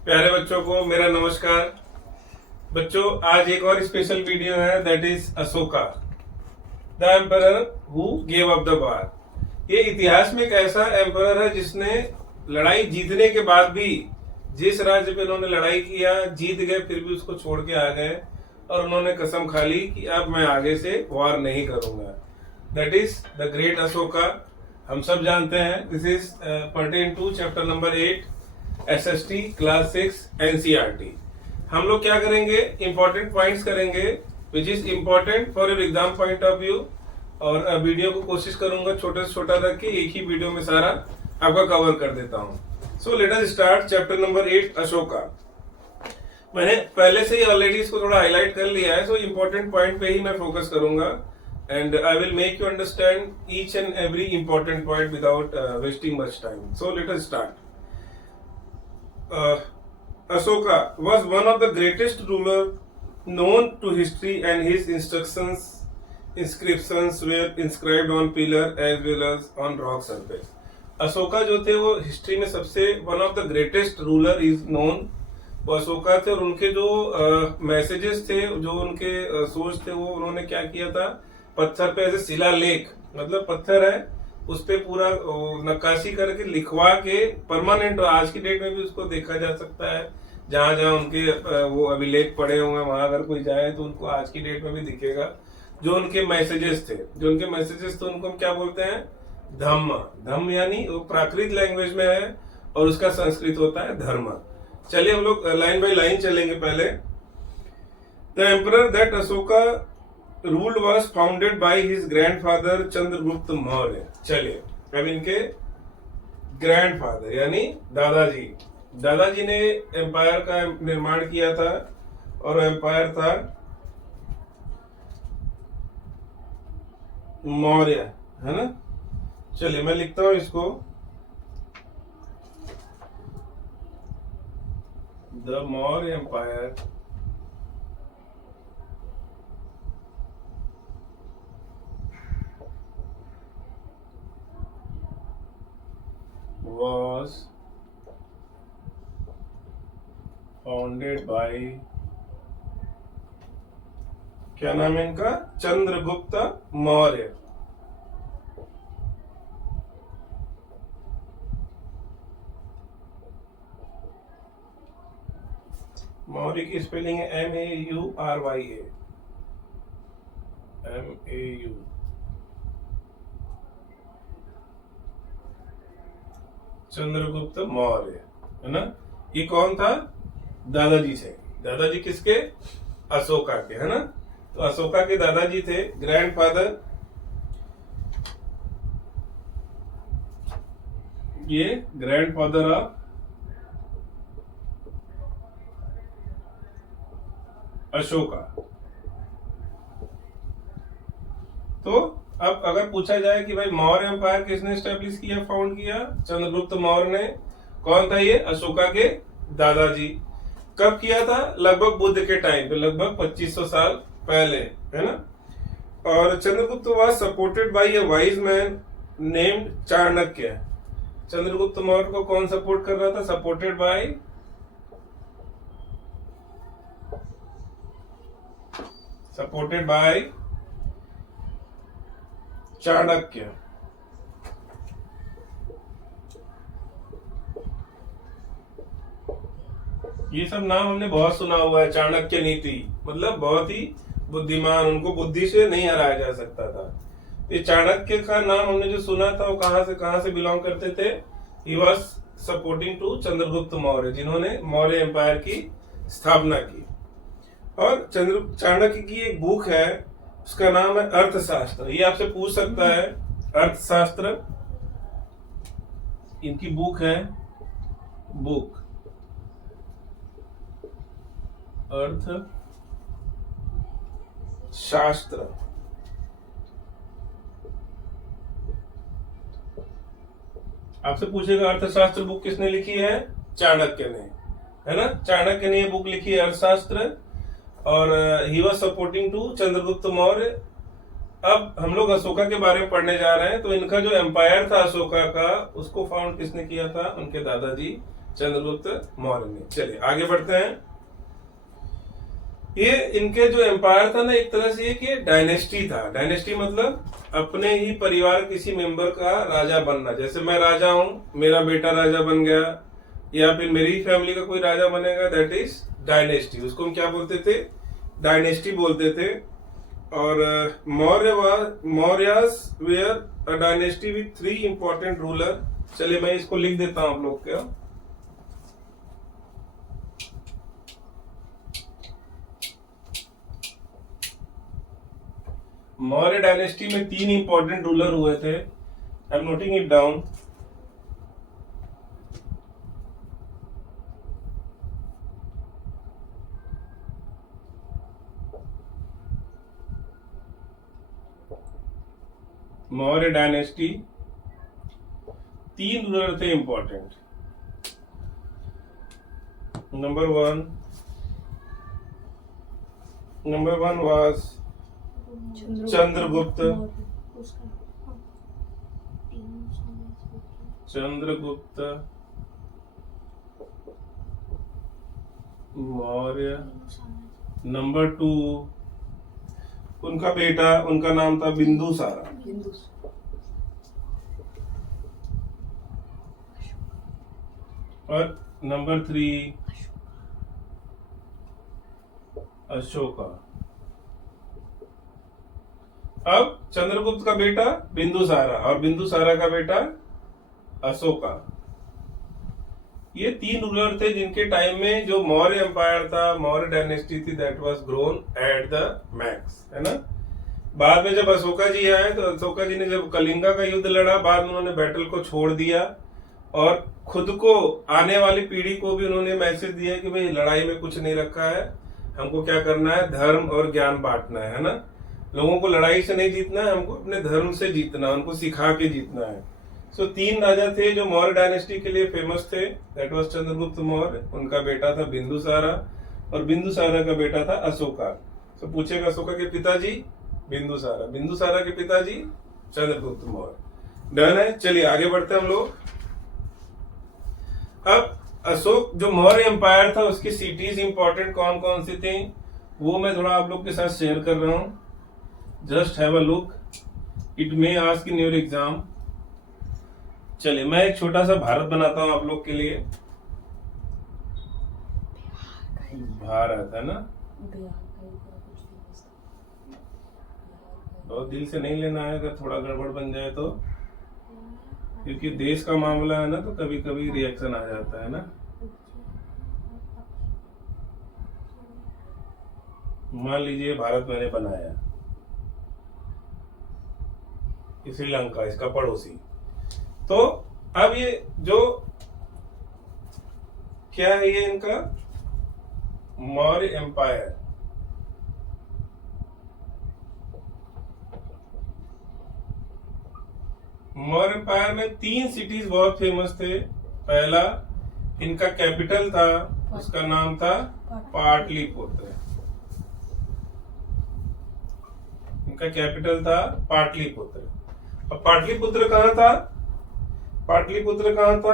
प्यारे बच्चों को मेरा नमस्कार। बच्चों, आज एक और स्पेशल वीडियो है, that is Ashoka the emperor who gave up the war. ये इतिहास में एक ऐसा एम्परर है जिसने लड़ाई जीतने के बाद भी, जिस राज्य पे उन्होंने लड़ाई किया, जीत गए, फिर भी उसको छोड़ के आ गए और उन्होंने कसम खा ली कि अब मैं आगे से वार नहीं करूंगा। That is the great Ashoka. हम सब जानते हैं। This is pertain to chapter number 8 SST class 6 NCERT। हम लोग क्या करेंगे, इंपॉर्टेंट पॉइंट्स करेंगे which is important for your exam point of view. और वीडियो को कोशिश करूंगा छोटे से छोटा रख के एक ही वीडियो में सारा आपका कवर कर देता हूं। So let us start chapter number 8 Ashoka. मैंने पहले से ही ऑलरेडी इसको थोड़ा हाईलाइट कर लिया है, सो इम्पोर्टेंट पॉइंट पे ही मैं फोकस करूंगा and I will make you understand each and every important point without wasting much time. So let us start. Ashoka was one of the greatest ruler known to history, and his inscriptions were inscribed on pillar as well as on rock surface. Ashoka जो थे वो history में सबसे one of the greatest ruler is known. वो अशोका थे और उनके जो मैसेजेस थे, जो उनके सोच थे, वो उन्होंने क्या किया था, पत्थर पे ऐसे शिलालेख, मतलब पत्थर है उस पे पूरा नक्काशी करके लिखवा के परमानेंट, आज की डेट में भी उसको देखा जा सकता है। जहां जहां उनके वो अभिलेख पड़े हुए हैं, वहां अगर कोई जाए तो उनको आज की डेट में भी दिखेगा। जो उनके मैसेजेस थे, उनको हम क्या बोलते हैं, धम्म। धम्म यानी वो प्राकृत लैंग्वेज में है और उसका संस्कृत होता है धर्म। चलिए हम लोग लाइन बाय लाइन चलेंगे। पहले the emperor that Ashoka rule was founded by his grandfather Chandragupta Maurya. चलिए अब इनके ग्रैंडफादर यानी दादाजी ने एम्पायर का निर्माण किया था और एम्पायर था मौर्य, है ना। चलिए मैं लिखता हूं इसको, the Maurya empire was founded by, क्या नाम है इनका, चंद्रगुप्त मौर्य। मौर्य की स्पेलिंग है MAURYA, MAU। चंद्रगुप्त मौर्य, है ना। ये कौन था, दादाजी थे। दादाजी किसके, अशोका के, है ना। तो अशोका के दादाजी थे, ग्रैंडफादर। ये ग्रैंडफादर ऑफ अशोका। तो अब अगर पूछा जाए कि भाई मौर्य एम्पायर किसने स्टेब्लिश किया, फाउंड किया, चंद्रगुप्त मौर्य ने। कौन था ये, अशोका के दादाजी। कब किया था, लगभग बुद्ध के टाइम पे, लगभग 2500 साल पहले, है ना। और Chandragupta was supported by a wise man named Chanakya. Chandragupta Maurya को कौन सपोर्ट कर रहा था, सपोर्टेड बाय चाणक्य। ये सब नाम हमने बहुत सुना हुआ है। चाणक्य नीति मतलब बहुत ही बुद्धिमान, उनको बुद्धि से नहीं हराया जा सकता था। ये चाणक्य का नाम हमने जो सुना था वो कहां से बिलोंग करते थे, he was supporting to Chandragupta Maurya, जिन्होंने मौर्य एम्पायर की स्थापना की। और चाणक्य की एक बुक है, उसका नाम है अर्थशास्त्र। ये आपसे पूछ सकता है, अर्थशास्त्र इनकी बुक है, बुक अर्थशास्त्र। आपसे पूछेगा अर्थशास्त्र बुक किसने लिखी है, चाणक्य ने, है ना। चाणक्य ने ये बुक लिखी है अर्थशास्त्र, और he was supporting to Chandragupta Maurya. अब हम लोग अशोका के बारे में पढ़ने जा रहे हैं। तो इनका जो एम्पायर था अशोका का, उसको फाउंड किसने किया था, उनके दादाजी चंद्रगुप्त मौर्य ने। चलिए आगे बढ़ते हैं। ये इनके जो एम्पायर था ना, एक तरह से ये डायनेस्टी था। डायनेस्टी मतलब अपने ही परिवार किसी मेंबर का राजा बनना। जैसे मैं राजा हूं, मेरा बेटा राजा बन गया, या फिर मेरी फैमिली का कोई राजा बनेगा, दैट इज डायनेस्टी। उसको हम क्या बोलते थे? डायनेस्टी बोलते थे। और Mauryas were a dynasty with 3 important ruler. चलिए मैं इसको लिख देता हूं आप लोग का। मौर्य डायनेस्टी में 3 इंपॉर्टेंट रूलर हुए थे। I am noting it down. Maurya dynasty 3 ruler थे important. Number one was Chandragupta Maurya. Number 2 उनका बेटा, उनका नाम था बिंदुसारा। और नंबर 3 अशोका। अब चंद्रगुप्त का बेटा बिंदुसारा और बिंदुसारा का बेटा अशोका, ये 3 रूलर थे जिनके टाइम में जो मौर्य एम्पायर था, मौर्य डायनेस्टी थी, that was grown at the max, है ना। बाद में जब अशोका जी आए तो अशोका जी ने जब कलिंगा का युद्ध लड़ा, बाद में उन्होंने बैटल को छोड़ दिया और खुद को, आने वाली पीढ़ी को भी उन्होंने मैसेज दिया कि भाई लड़ाई में कुछ नहीं रखा है, हमको क्या करना है, धर्म और ज्ञान बांटना है ना। लोगों को लड़ाई से नहीं जीतना है, हमको अपने धर्म से जीतना है, उनको सिखा के जीतना है। सो 3 राजा थे जो मौर्य डायनेस्टी के लिए फेमस थे, दैट वाज चंद्रगुप्त मौर्य, उनका बेटा था बिंदुसारा और बिंदुसारा का बेटा था अशोका। सो पूछेगा अशोका के पिताजी बिंदुसारा, बिंदुसारा के पिताजी चंद्रगुप्त मौर्य। डन है। चलिए आगे बढ़ते हैं हम लोग। अब अशोक जो मौर्य एम्पायर था उसकी सिटीज इंपॉर्टेंट कौन कौन सी थी, वो मैं थोड़ा आप लोग के साथ शेयर कर रहा हूं। Just have a look, it may ask in your exam. चलिए मैं एक छोटा सा भारत बनाता हूं आप लोग के लिए। भारत है ना, बहुत दिल से नहीं लेना है, अगर थोड़ा गड़बड़ बन जाए तो, क्योंकि देश का मामला है ना, तो कभी कभी रिएक्शन आ जाता है ना। मान लीजिए भारत मैंने बनाया, श्रीलंका इसका पड़ोसी। तो अब ये जो क्या है, ये इनका मौर्य एम्पायर। मौर्य एम्पायर में 3 सिटीज बहुत फेमस थे। पहला इनका कैपिटल था, उसका नाम था पाटलिपुत्र। इनका कैपिटल था पाटलिपुत्र। अब पाटलिपुत्र कहाँ था? पाटलिपुत्र कहाँ था?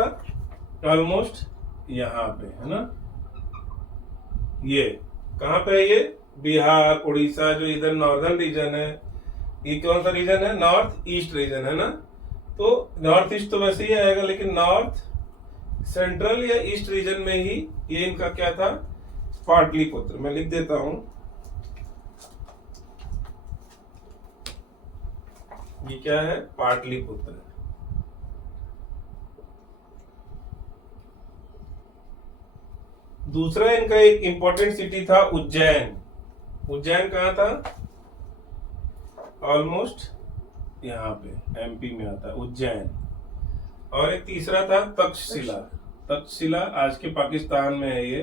ऑलमोस्ट यहाँ पे, है ना। ये कहाँ पे है? ये बिहार, उड़ीसा, जो इधर नॉर्दर्न रीजन है, ये कौन सा रीजन है? नॉर्थ ईस्ट रीजन, है ना। तो नॉर्थ ईस्ट तो वैसे ही आएगा, लेकिन नॉर्थ सेंट्रल या ईस्ट रीजन में ही ये इनका क्या था? पाटलिपुत्र। मैं लिख देता हूं, ये क्या है? पाटलिपुत्र। दूसरा इनका एक इंपॉर्टेंट सिटी था उज्जैन। उज्जैन कहाँ था? ऑलमोस्ट यहाँ पे एमपी में आता है उज्जैन। और एक तीसरा था तक्षशिला। तक्षशिला आज के पाकिस्तान में है ये,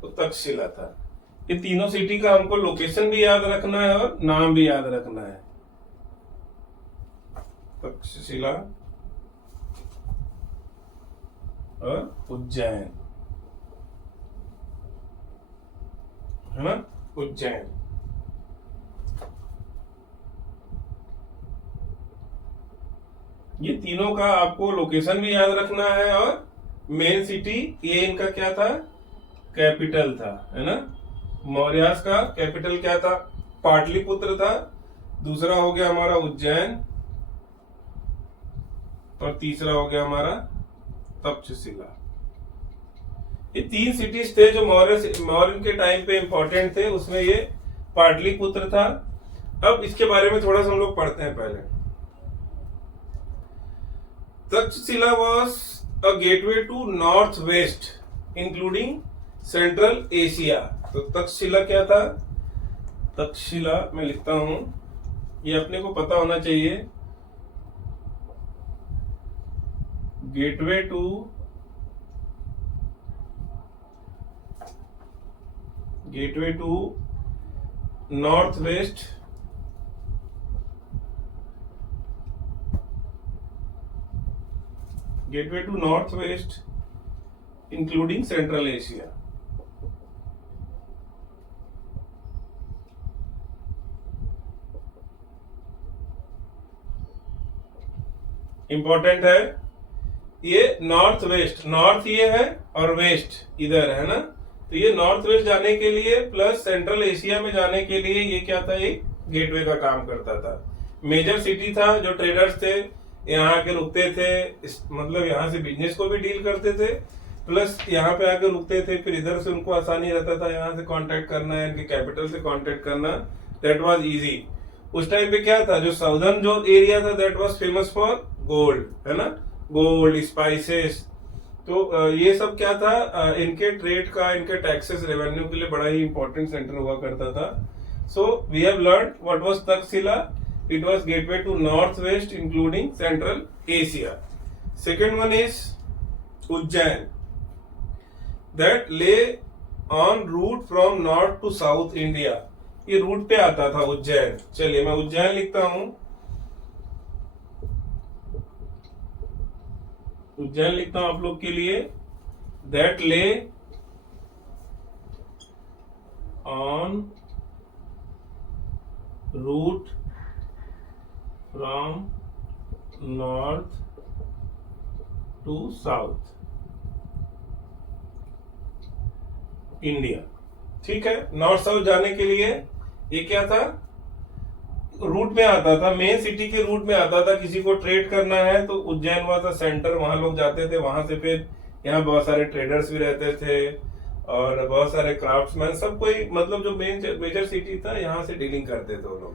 तो तक्षशिला था। ये तीनों सिटी का हमको लोकेशन भी याद रखना है और नाम भी याद रखना है। तक्षशिला और उज्जैन, है ना, उज्जैन। ये तीनों का आपको लोकेशन भी याद रखना है और मेन सिटी, ये इनका क्या था, कैपिटल था, है ना। मौर्यास का कैपिटल क्या था, पाटलिपुत्र था। दूसरा हो गया हमारा उज्जैन, और तीसरा हो गया हमारा तक्षशिला। ये 3 सिटीज थे जो मौर्य के टाइम पे इंपॉर्टेंट थे, उसमें ये पाटलिपुत्र था। अब इसके बारे में थोड़ा सा हम लोग पढ़ते हैं पहले। Taxila was a gateway to north west including central Asia. तो तक्षशिला क्या था, तक्षशिला मैं लिखता हूं, ये अपने को पता होना चाहिए, gateway to north west including central Asia. Important है ये नॉर्थ वेस्ट, नॉर्थ ये है और वेस्ट इधर है ना, तो ये नॉर्थ वेस्ट जाने के लिए प्लस सेंट्रल एशिया में जाने के लिए ये क्या था, एक गेटवे का काम करता था। मेजर सिटी था, जो ट्रेडर्स थे यहाँ आके रुकते थे, मतलब यहाँ से बिजनेस को भी डील करते थे, प्लस यहाँ पे आके रुकते थे, फिर इधर से उनको आसानी रहता था यहाँ से कांटेक्ट करना है, इनके कैपिटल से कांटेक्ट करना, दैट वाज इजी। उस टाइम पे क्या था, जो साउदर्न जो एरिया था that was famous for gold, है ना, गोल्ड, स्पाइसेस। तो ये सब क्या था, इनके ट्रेड का, इनके टैक्सेस, रेवेन्यू के लिए बड़ा ही इंपॉर्टेंट सेंटर हुआ करता था। So we have learn what was Taxila, it was gateway to north west including central Asia. Second one is Ujjain, that lay on route from north to south India. ये route पे आता था उज्जैन। चलिए मैं उज्जैन लिखता हूं, उज्जैन लिखता हूं आप लोग के लिए, that lay on route from north to south India. ठीक है, नॉर्थ साउथ जाने के लिए ये क्या था, रूट में आता था, मेन सिटी के रूट में आता था। किसी को ट्रेड करना है तो उज्जैन वहां था सेंटर, वहां लोग जाते थे, वहां से फिर यहाँ बहुत सारे ट्रेडर्स भी रहते थे और बहुत सारे क्राफ्ट्समैन, सब कोई, मतलब जो मेजर सिटी था यहाँ से डीलिंग करते थे वो लोग।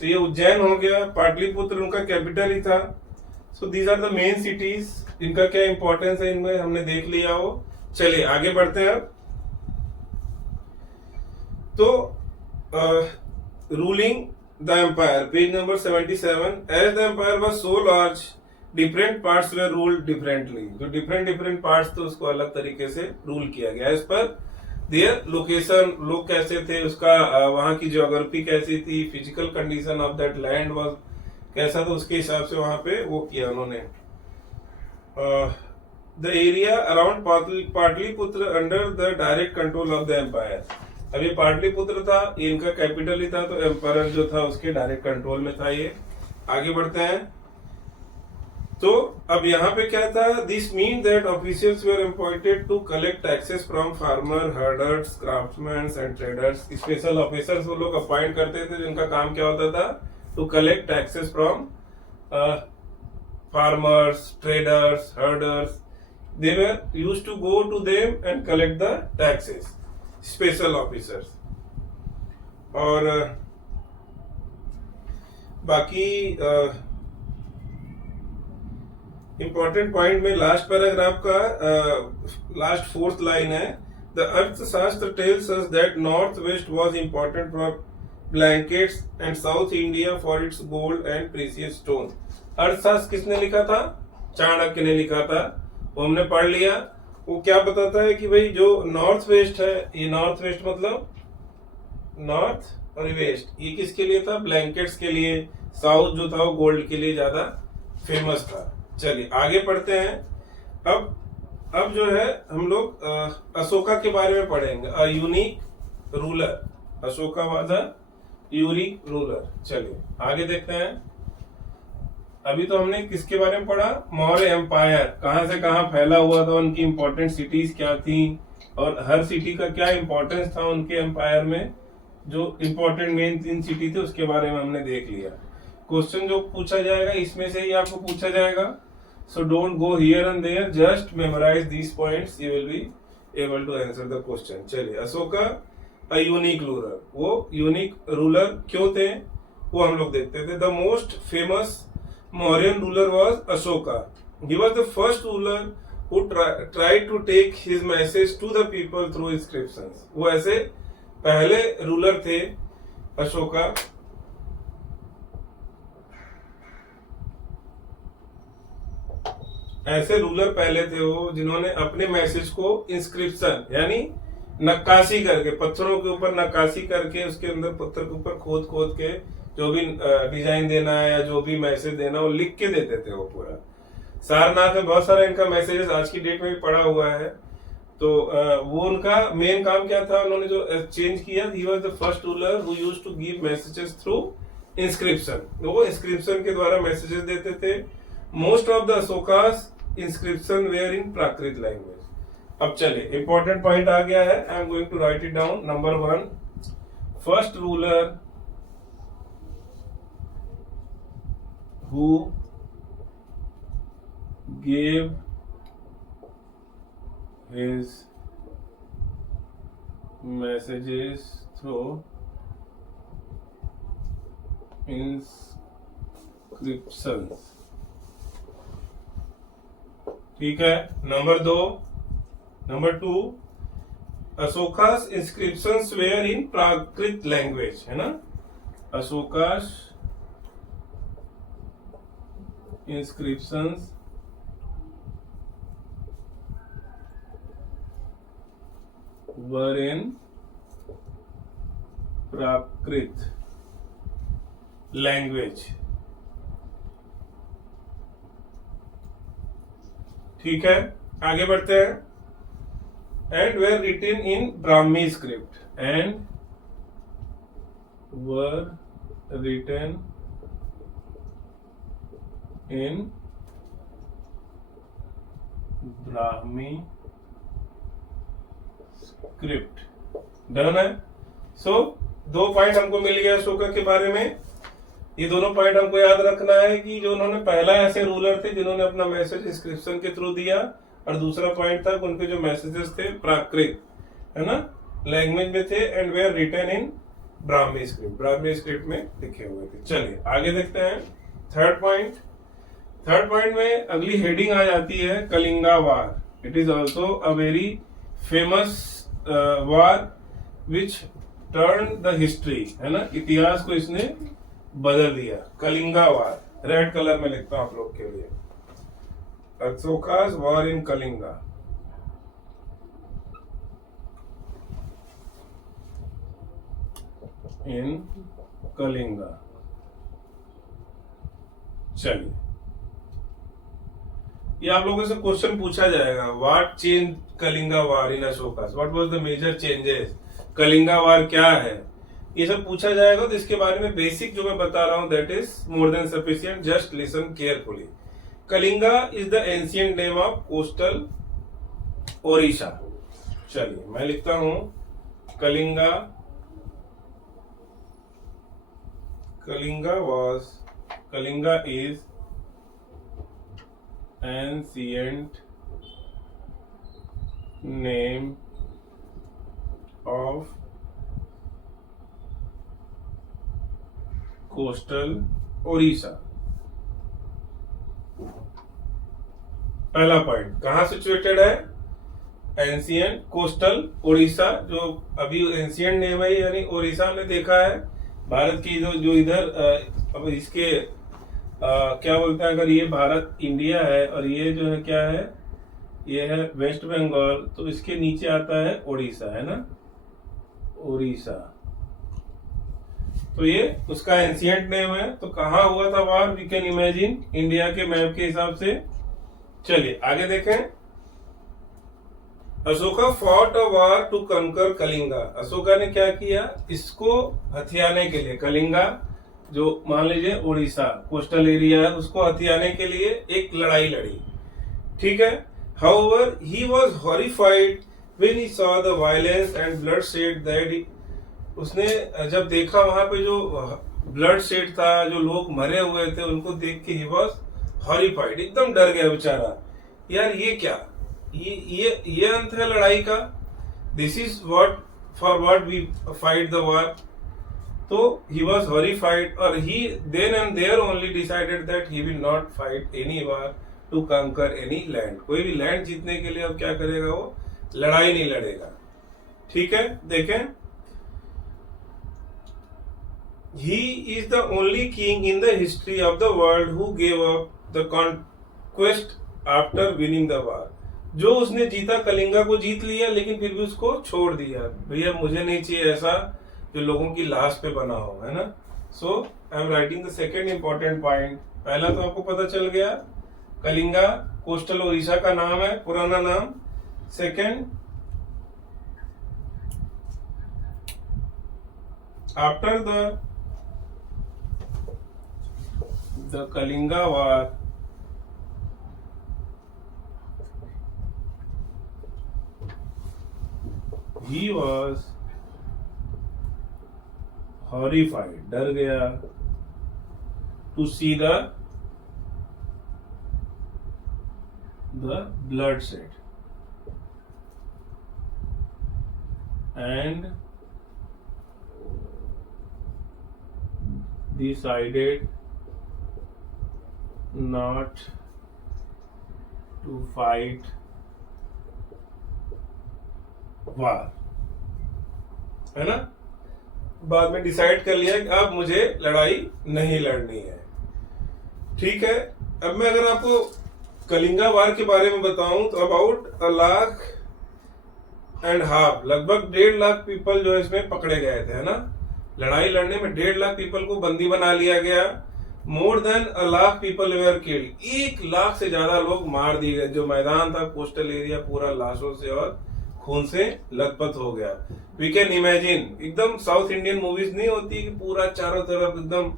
तो ये उज्जैन हो गया, पाटलिपुत्र उनका कैपिटल ही था। So these are the main cities, इनका क्या इंपॉर्टेंस है इनमें हमने देख लिया हो। चलिए आगे बढ़ते हैं अब। तो ruling the empire, page number 77, as the empire was so large different parts they ruled differently. जो डिफरेंट पार्ट्स थे उसको अलग तरीके से रूल किया गया एज पर देयर लोकेशन, लोग कैसे थे, उसका वहां की ज्योग्राफी कैसी थी, physical condition of that land was कैसा था, उसके हिसाब से वहां पे वो किया उन्होंने। The area around Pataliputra under the direct control of the empire. अब ये पाटलिपुत्र था, ये इनका कैपिटल ही था, तो एम्पायर जो था उसके डायरेक्ट कंट्रोल में था ये। आगे बढ़ते हैं। तो अब यहाँ पे क्या था, this mean that officials were appointed to collect taxes from farmer, herders, craftsman and traders. Special officers वो लोग अपॉइंट करते थे जिनका काम क्या होता था, to collect taxes from farmers, traders, herders. They were used to go to them and collect the taxes, special officers. और बाकी इंपॉर्टेंट पॉइंट में लास्ट पैराग्राफ का लास्ट 4th लाइन है, the Arthashastra tells us that north west was important for blankets and south India for its gold and precious stone. Arthashastra किसने लिखा था, चाणक्य ने लिखा था, वो हमने पढ़ लिया। वो क्या बताता है कि भाई जो नॉर्थ वेस्ट है, ये नॉर्थ वेस्ट मतलब नॉर्थ और वेस्ट, ये किसके लिए था, ब्लैंकेट्स के लिए। साउथ जो था वो गोल्ड के लिए ज्यादा फेमस था। चलिए आगे पढ़ते हैं। अब जो है हम लोग अशोका के बारे में पढ़ेंगे, अ unique ruler. Ashoka was a unique ruler. चलिए आगे देखते हैं। अभी तो हमने किसके बारे में पढ़ा, मौर्य एम्पायर कहाँ से कहाँ फैला हुआ था, उनकी इंपॉर्टेंट सिटीज क्या थी और हर सिटी का क्या इंपॉर्टेंस था उनके एम्पायर में, जो इंपॉर्टेंट मेन 3 सिटी थे उसके बारे में हमने देख लिया। क्वेश्चन जो पूछा जाएगा इसमें से ही आपको पूछा जाएगा, so don't go here and there, just memorize these points, you will be able to answer the question. चलिए, अशोका अ यूनिक रूलर, वो यूनिक रूलर क्यों थे वो हम लोग देखते थे। The most famous Mauryan ruler was Ashoka. He was the first ruler who tried to take his message to the people through inscriptions. वो ऐसे पहले रूलर थे अशोका, ऐसे रूलर पहले थे वो जिन्होंने अपने मैसेज को इंस्क्रिप्शन यानी नक्काशी करके, पत्थरों के ऊपर नक्काशी करके उसके अंदर पत्थर के ऊपर खोद खोद के जो भी डिजाइन देना है या जो भी मैसेज देना वो लिख के देते थे वो पूरा। सारनाथ में बहुत सारा इनका मैसेजेस आज की डेट में भी पड़ा हुआ है। तो वो उनका मेन काम क्या था, उन्होंने जो चेंज किया, he was the first ruler who used to give messages through inscription. वो इंस्क्रिप्शन के द्वारा मैसेजेस देते थे। Most of the Ashoka's inscription were in Prakrit language. अब चले, इंपॉर्टेंट पॉइंट आ गया है, I am going to write it down. Number 1, first ruler who gave his messages through inscriptions। ठीक है। Number 2, Ashoka's inscriptions were in Prakrit language, है ना। अशोकास inscriptions were in Prakrit language। ठीक है, आगे बढ़ते हैं। and were written in Brahmi script, and were written in Brahmi script. Done है। सो 2 पॉइंट हमको मिल गया अशोका के बारे में। ये दोनों पॉइंट हमको याद रखना है कि जो उन्होंने पहला ऐसे रूलर थे जिन्होंने अपना मैसेज इंस्क्रिप्शन के थ्रू दिया, और दूसरा पॉइंट था उनके जो मैसेजेस थे प्राकृत, है ना, लैंग्वेज में थे, and were written in Brahmi script, Brahmi script में लिखे हुए थे। चलिए आगे देखते हैं। थर्ड पॉइंट में अगली हेडिंग आ जाती है Kalinga war. It is also a very famous war which turn the history, है ना, इतिहास को इसने बदल दिया। कलिंगा वार, रेड कलर में लिखता हूं आप लोग के लिए, Ashoka's war in Kalinga. In Kalinga. चलिए, ये आप लोगों से क्वेश्चन पूछा जाएगा, what change Kalinga war in Ashoka's, what was the major changes, Kalinga war क्या है, ये सब पूछा जाएगा। तो इसके बारे में बेसिक जो मैं बता रहा हूं that is more than sufficient, just listen carefully. Kalinga is the ancient name of coastal Odisha. चलिए मैं लिखता हूं Kalinga, Kalinga is ancient name of coastal Orissa। पहला पॉइंट कहाँ सिचुएटेड है, एंशियंट कोस्टल ओडिशा, जो अभी एंशियंट नेम है, यानी ओडिशा ने देखा है भारत की जो इधर अब इसके क्या बोलते हैं, अगर ये भारत इंडिया है और ये जो है क्या है, ये है वेस्ट बंगाल, तो इसके नीचे आता है ओडिशा, है ना, ओडिशा। तो ये उसका एंशियंट नेम है। तो कहाँ हुआ था war, we can imagine India के मैप के हिसाब से। चलिए आगे देखें। Ashoka fought a war to conquer Kalinga. Ashoka ने क्या किया, इसको हथियाने के लिए, कलिंगा जो मान लीजिए उड़ीसा कोस्टल एरिया है उसको हथियाने के लिए एक लड़ाई लड़ी, ठीक है। However, he was horrified when he saw the violence and bloodshed that उसने जब देखा वहां पे जो ब्लडशेड था, जो लोग मरे हुए थे, उनको देख के he was horrified, एकदम डर गया बेचारा। यार ये क्या, ये अंत है लड़ाई का? This is what for what we fight the war। तो he was horrified और he then and there only decided that he will not fight any war to conquer any land। कोई भी लैंड जीतने के लिए अब क्या करेगा, वो लड़ाई नहीं लड़ेगा, ठीक है। देखें, he is the only king in the history of the world who gave up the conquest after winning the war। जो उसने जीता, कलिंगा को जीत लिया, लेकिन फिर भी उसको छोड़ दिया। भैया मुझे नहीं चाहिए ऐसा जो लोगों की लाश पे बना हो, है ना। So I am writing the second important point. पहला तो आपको पता चल गया, कलिंगा कोस्टल ओडिशा का नाम है, पुराना नाम। Second, after the Kalinga war he was horrified, डर गया, to see the bloodshed and decided not to fight वार, है ना। बाद में डिसाइड कर लिया कि अब मुझे लड़ाई नहीं लड़नी है, ठीक है। अब मैं अगर आपको कलिंगा वार के बारे में बताऊं तो अबाउट 1.5 लाख, लगभग 1.5 लाख पीपल जो है इसमें पकड़े गए थे, है ना। लड़ाई लड़ने में 1.5 लाख पीपल को बंदी बना लिया गया। More than 1 lakh people where killed, 1 lakh से ज्यादा लोग मार दिए गए। जो मैदान था कोस्टल एरिया पूरा लाशों से और खून से लथपथ हो गया। वी कैन इमेजिन, एकदम साउथ इंडियन मूवीज नहीं होती कि पूरा चारों तरफ एकदम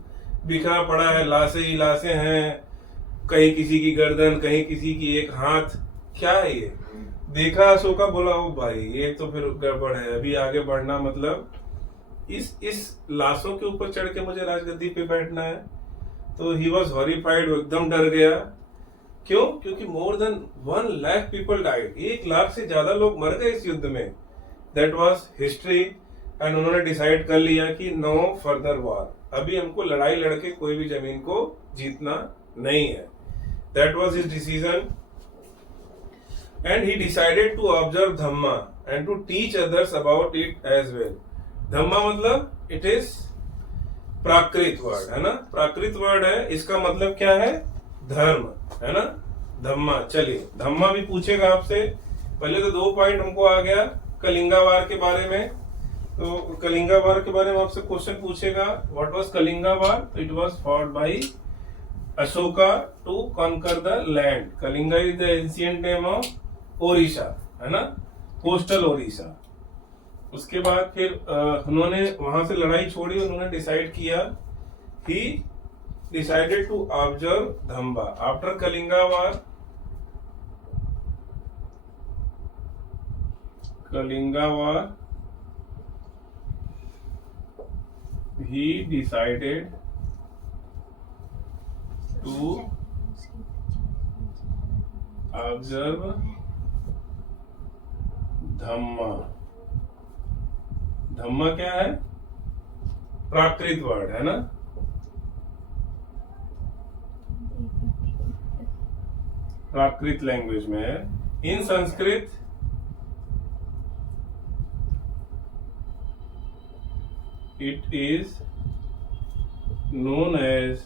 बिखरा पड़ा है, लाशें ही लाशें हैं, कहीं किसी की गर्दन, कहीं किसी की एक हाथ। क्या है ये? देखा अशोका, बोला ओ भाई ये तो फिर गड़बड़ है, अभी आगे बढ़ना मतलब इस लाशों के ऊपर चढ़ के मुझे राजगद्दी पे बैठना है। तो ही वॉज हॉरिफाइड, वो एकदम डर गया। क्यों? क्योंकि more than 1 lakh people died, 1 lakh से ज्यादा लोग मर गए इस युद्ध में। दैट वाज हिस्ट्री एंड उन्होंने डिसाइड कर लिया कि नो फर्दर वॉर, अभी हमको लड़ाई लड़के कोई भी जमीन को जीतना नहीं है। That was his decision and he decided to observe Dhamma and to teach others about it as well. Dhamma मतलब इट इज प्राकृत वर्ड, है ना। प्राकृत वर्ड है, इसका मतलब क्या है? धर्म, है ना। धम्मा, चलिए धम्मा भी पूछेगा आपसे। पहले तो 2 पॉइंट हमको आ गया कलिंगा वार के बारे में। तो कलिंगा वार के बारे में आपसे क्वेश्चन पूछेगा, व्हाट वाज कलिंगा वार? तो it was fought by Ashoka to conquer the land. Kalinga is the ancient name of Odisha, है ना, कोस्टल ओडिशा। उसके बाद फिर उन्होंने वहां से लड़ाई छोड़ी, उन्होंने डिसाइड किया, ही decided to observe Dhamba after Kalinga war। He decided to observe Dhamma। धम्मा क्या है? प्राकृत वर्ड, है ना। प्राकृत लैंग्वेज में है। In Sanskrit it is known as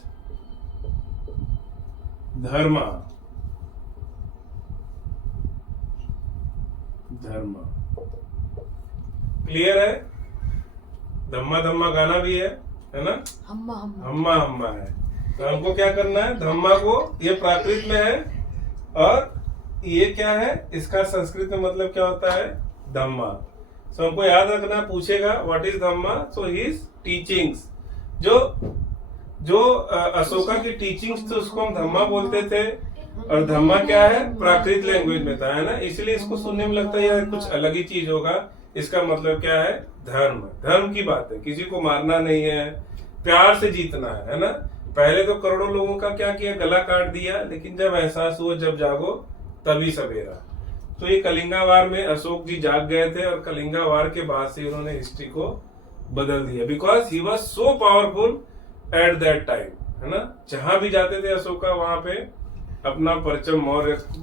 Dharma. Clear है? धम्मा धम्मा गाना भी है ना। हम्मा हम्मा हम्मा है। तो हमको क्या करना है? धम्मा को, ये प्राकृत में है और ये क्या है? इसका संस्कृत में मतलब क्या होता है? धम्मा। हमको याद रखना, पूछेगा what is Dhamma, so his teachings. जो जो अशोका की टीचिंग्स थी उसको हम धम्मा बोलते थे, और धम्मा क्या है, प्राकृत लैंग्वेज में था, है ना। इसलिए इसको सुनने में लगता है यार कुछ अलग ही चीज होगा। इसका मतलब क्या है, धर्म। धर्म की बात है, किसी को मारना नहीं है, प्यार से जीतना है ना। पहले तो करोड़ों लोगों का क्या किया, गला काट दिया, लेकिन जब एहसास हुआ, जब जागो तभी सवेरा। तो ये कलिंगा वार में अशोक जी जाग गए थे, और कलिंगा वार के बाद से उन्होंने हिस्ट्री को बदल दिया, because he was so powerful at that time, है ना। जहां भी जाते थे अशोका, वहां पे अपना परचम,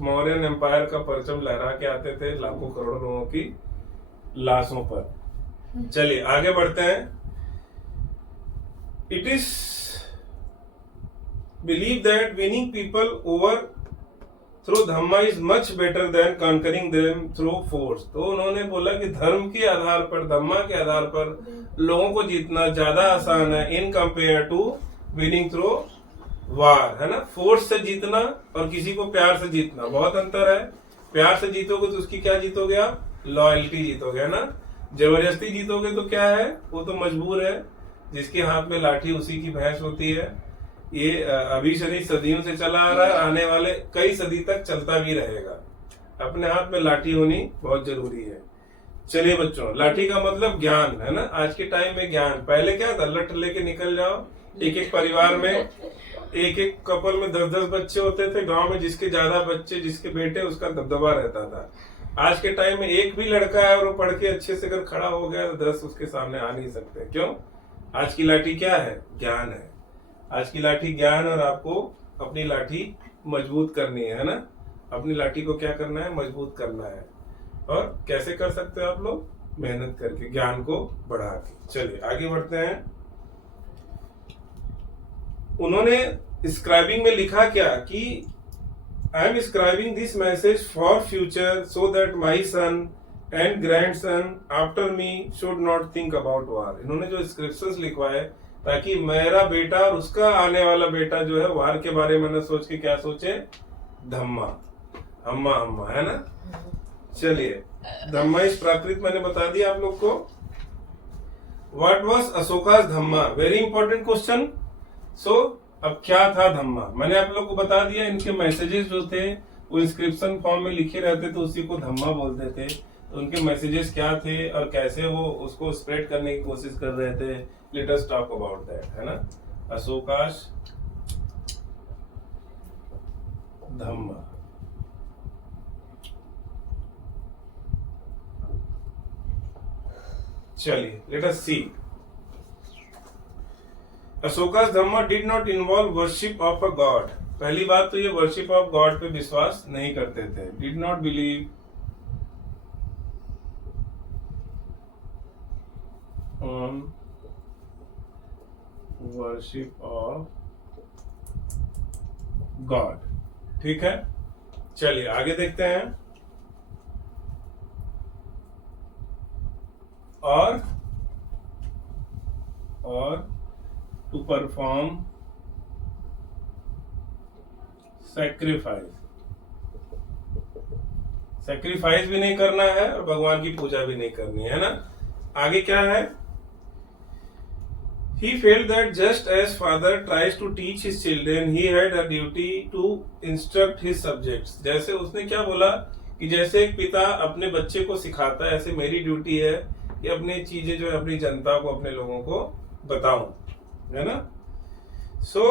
मौर्यन एम्पायर का परचम लहरा के आते थे लाखों करोड़ों लोगों की लाशों पर। चलिए आगे बढ़ते हैं। It is believe that winning people over through Dhamma is much better than conquering them through force. तो उन्होंने बोला कि धर्म के आधार पर, धम्मा के आधार पर लोगों को जीतना ज्यादा आसान है in compare to winning through war, है ना। फोर्स से जीतना और किसी को प्यार से जीतना बहुत अंतर है। प्यार से जीतोगे तो उसकी क्या जीतोगे आप, लॉयल्टी जीतोगे, है ना। जबरदस्ती जीतोगे तो क्या है, वो तो मजबूर है, जिसके हाथ में लाठी उसी की भैंस होती है। ये अभी से नहीं, सदियों से चला आ रहा है, आने वाले कई सदी तक चलता भी रहेगा। अपने हाथ में लाठी होनी बहुत जरूरी है। चलिए बच्चों, लाठी का मतलब ज्ञान, है ना। आज के टाइम में ज्ञान, पहले क्या था, लठ लेके निकल जाओ। एक एक परिवार में, एक एक कपल में 10-10 बच्चे होते थे गांव में, जिसके ज्यादा बच्चे, जिसके बेटे, उसका दबदबा रहता था। आज के टाइम में एक भी लड़का है और वो पढ़ के अच्छे से अगर खड़ा हो गया तो 10 उसके सामने आ नहीं सकते। क्यों? आज की लाठी क्या है, ज्ञान है। आज की लाठी ज्ञान, और आपको अपनी लाठी मजबूत करनी है ना। अपनी लाठी को क्या करना है, मजबूत करना है। और कैसे कर सकते हो आप लोग, मेहनत करके, ज्ञान को बढ़ा के। चलिए आगे बढ़ते हैं। उन्होंने स्क्राइबिंग में लिखा क्या कि I am scribing this message for future so that my son and grandson after me should not think about war. इन्होंने जो स्क्रिप्शंस लिखवाए ताकि मेरा बेटा और उसका आने वाला बेटा जो है वार के बारे में न सोच के क्या सोचे, धम्मा, हम्मा हम्मा, है ना। चलिए, धम्मा इस प्राकृत मैंने बता दिया आप लोग को। What was Ashoka's Dhamma, very important question. So अब क्या था धम्मा, मैंने आप लोग को बता दिया। इनके मैसेजेस जो थे वो इंस्क्रिप्शन फॉर्म में लिखे रहते थे, उसी को धम्मा बोलते थे। तो उनके मैसेजेस क्या थे और कैसे वो उसको स्प्रेड करने की कोशिश कर रहे थे, let us talk about that, है ना। अशोकास धम्मा। चलिए let us see. Ashoka's Dhamma did not involve worship of a god. पहली बात तो ये वर्शिप ऑफ गॉड पे विश्वास नहीं करते थे। Did not believe on worship of God, ठीक है। चलिए आगे देखते हैं। और टू परफॉर्म सैक्रिफाइस, सैक्रिफाइस भी नहीं करना है और भगवान की पूजा भी नहीं करनी है ना। आगे क्या है, he felt that just as father tries to teach his children, he had a duty to instruct his subjects। जैसे उसने क्या बोला कि जैसे एक पिता अपने बच्चे को सिखाता है, ऐसे मेरी ड्यूटी है कि अपनी चीजें जो है अपनी जनता को, अपने लोगों को बताऊं, है ना। सो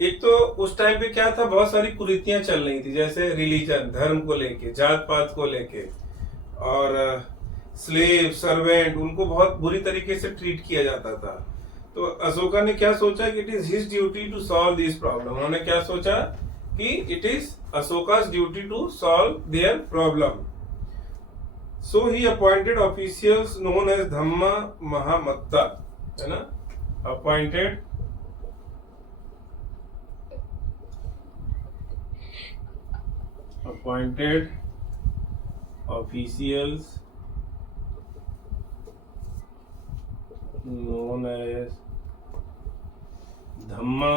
एक तो उस टाइम पे क्या था, बहुत सारी कुरीतियां चल रही थी, जैसे रिलीजन, धर्म को लेके, जात पात को लेके, और स्लेव, सर्वेंट, उनको बहुत बुरी तरीके से ट्रीट किया जाता था। तो अशोका ने क्या सोचा कि it is his duty to solve this problem. उन्होंने क्या सोचा कि it is Ashoka's duty to solve their problem. So he appointed officials known as Dhamma Mahamatta, है ना। Appointed officials known as Dhamma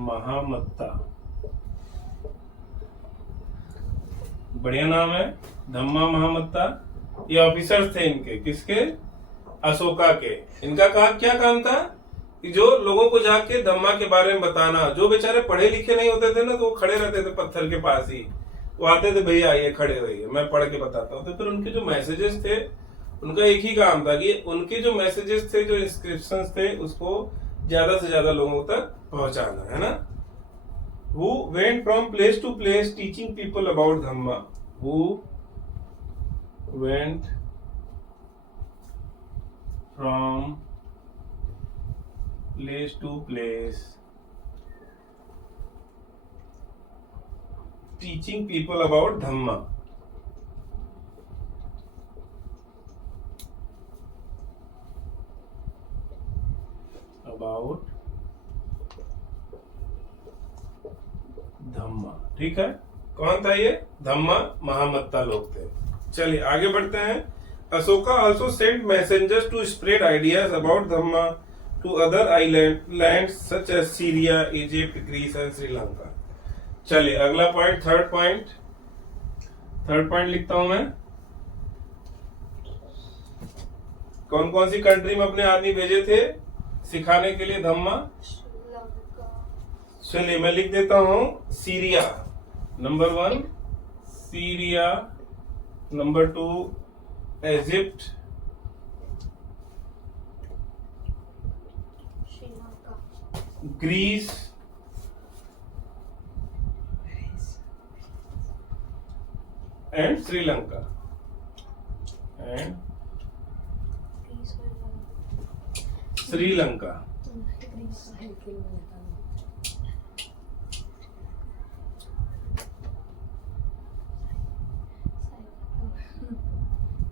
Mahamatta. बढ़िया नाम है, धम्मा महामत्ता। ये ऑफिसर्स थे इनके, किसके, अशोका के। इनका काम क्या काम था कि जो लोगों को जाके धम्मा के बारे में बताना। जो बेचारे पढ़े लिखे नहीं होते थे ना, तो वो खड़े रहते थे पत्थर के पास ही, वो आते थे, भैया आइए खड़े होइए मैं पढ़ के बताता हूँ। तो फिर उनके जो मैसेजेस थे, उनका एक ही काम था कि उनके जो मैसेजेस थे, जो इंस्क्रिप्शंस थे, उसको ज्यादा से ज्यादा लोगों तक पहुंचाना, है ना। Who went from place to place teaching people about Dhamma? Who went from place to place teaching people about Dhamma? About धम्मा, ठीक है। कौन था ये? धम्मा महामत्ता लोग थे। चलिए आगे बढ़ते हैं। Ashoka also sent messengers to spread ideas about dhamma to other island lands such as Syria, Egypt, Greece and Sri Lanka. चलिए अगला पॉइंट, थर्ड पॉइंट लिखता हूं मैं। कौन कौन सी कंट्री में अपने आदमी भेजे थे सिखाने के लिए धम्मा? चलिए मैं लिख देता हूं Syria number 1, Syria number 2, Egypt, Greece, and Sri Lanka.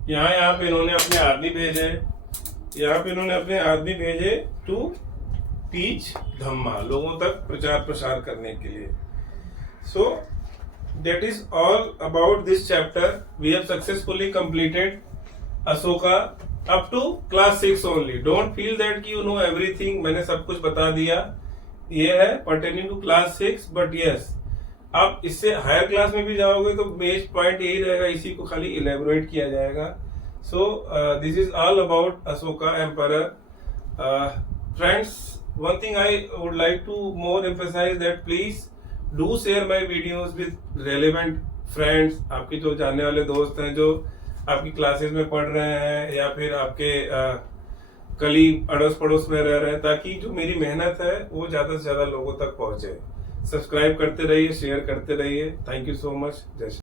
यहाँ पे इन्होंने अपने आदमी भेजे टू टीच धम्मा, लोगों तक प्रचार प्रसार करने के लिए। सो that is all about this chapter. We have successfully completed Ashoka up to class 6 only. Don't feel that कि you know everything, मैंने सब कुछ बता दिया। ये है pertaining to class 6, but yes, आप इससे हायर क्लास में भी जाओगे तो बेस पॉइंट यही रहेगा, इसी को खाली इलेबोरेट किया जाएगा। So this is all about Ashoka emperor. Friends, one thing I would like to more emphasize that please do share my videos with relevant friends. आपके जो जानने वाले दोस्त हैं, जो आपकी क्लासेस में पढ़ रहे हैं या फिर आपके कलीग अड़ोस पड़ोस में रह रहे हैं, ताकि जो मेरी मेहनत है वो ज्यादा से ज्यादा लोगों तक पहुंचे। सब्सक्राइब करते रहिए, शेयर करते रहिए। Thank you so much. जय श्री